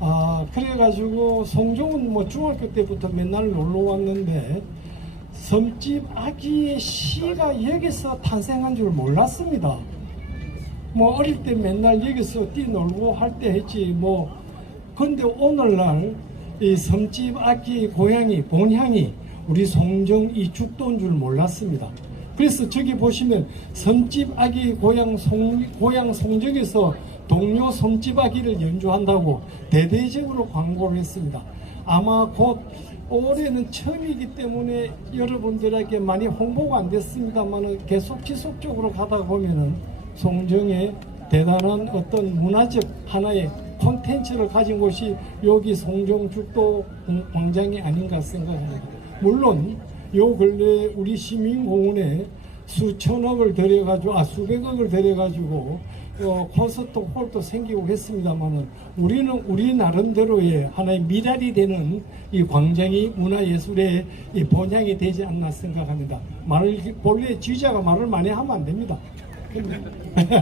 아 그래가지고 송종은 뭐 중학교 때부터 맨날 놀러 왔는데 섬집 아기의 시가 여기서 탄생한 줄 몰랐습니다. 뭐 어릴 때 맨날 여기서 뛰놀고 할 때 했지 뭐 근데 오늘날 이 섬집 아기 고향이 본향이 우리 송정 이 죽도인 줄 몰랐습니다. 그래서 저기 보시면 섬집 아기 고향 송 고향 송정에서 동료 섬집 아기를 연주한다고 대대적으로 광고를 했습니다. 아마 곧 올해는 처음이기 때문에 여러분들에게 많이 홍보가 안 됐습니다만 계속 지속적으로 가다 보면은 송정의 대단한 어떤 문화적 하나의 콘텐츠를 가진 곳이 여기 송정죽도 광장이 아닌가 생각합니다. 물론 요 근래 우리 시민공원에 수천억을 들여가지고 아 수백억을 들여가지고 어, 콘서트 홀도 생기고 했습니다만은 우리는 우리 나름대로의 하나의 미랄이 되는 이 광장이 문화예술의 이 본향이 되지 않나 생각합니다. 말을 본래 지자가 말을 많이 하면 안 됩니다.